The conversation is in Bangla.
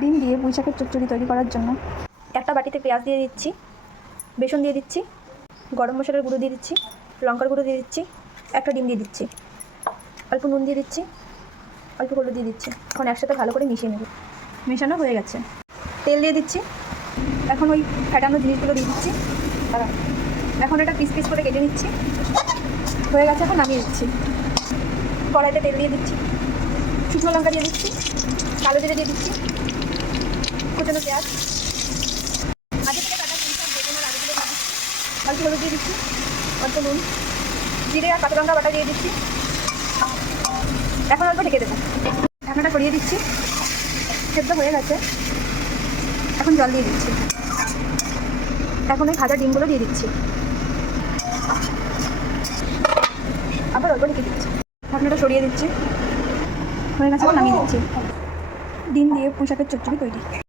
ডিম দিয়ে পুঁই শাকের চচ্চড়ি তৈরি করার জন্য একটা বাটিতে পেঁয়াজ দিয়ে দিচ্ছি, বেসন দিয়ে দিচ্ছি, গরম মশলার গুঁড়ো দিয়ে দিচ্ছি, লঙ্কার গুঁড়ো দিয়ে দিচ্ছি, একটা ডিম দিয়ে দিচ্ছি। অল্প নুন দিয়ে দিচ্ছি, অল্প হলুদ দিয়ে দিচ্ছি। এখন একসাথে ভালো করে মিশিয়ে নেব। মেশানো হয়ে গেছে। তেল দিয়ে দিচ্ছি। এখন ওই ফ্যাটানো জিনিসগুলো দিয়ে দিচ্ছি। এখন এটা পিস পিস করে কেটে নিচ্ছি। হয়ে গেছে, এখন নামিয়ে দিচ্ছি। কড়াইতে তেল দিয়ে দিচ্ছি। শুকনো লঙ্কা দিয়ে দিচ্ছি। কালো জিরে দিয়ে দিচ্ছি। কুচনো পেঁয়াজ আগে থেকে কাটা পুঁই শাক বেগুন আর আলুগুলো অল্প হলুদ দিয়ে দিচ্ছি, অল্প নুন, জিরে আর কাঁচা লঙ্কা বাটা দিয়ে দিচ্ছি। এখন অল্প ঢেকে দেবো। ঢাকনাটা সরিয়ে দিচ্ছি। সেদ্ধ হয়ে গেছে। এখন জল দিয়ে দিচ্ছি। এখন ওই ভাজা ডিমগুলো দিয়ে দিচ্ছি। আবার অল্প ঢেকে দিচ্ছি। ঢাকনাটা সরিয়ে দিচ্ছি। হয়ে গেছে নামিয়ে দিচ্ছি ডিম দিয়ে পুঁই শাকের চচ্চড়ি তৈরি।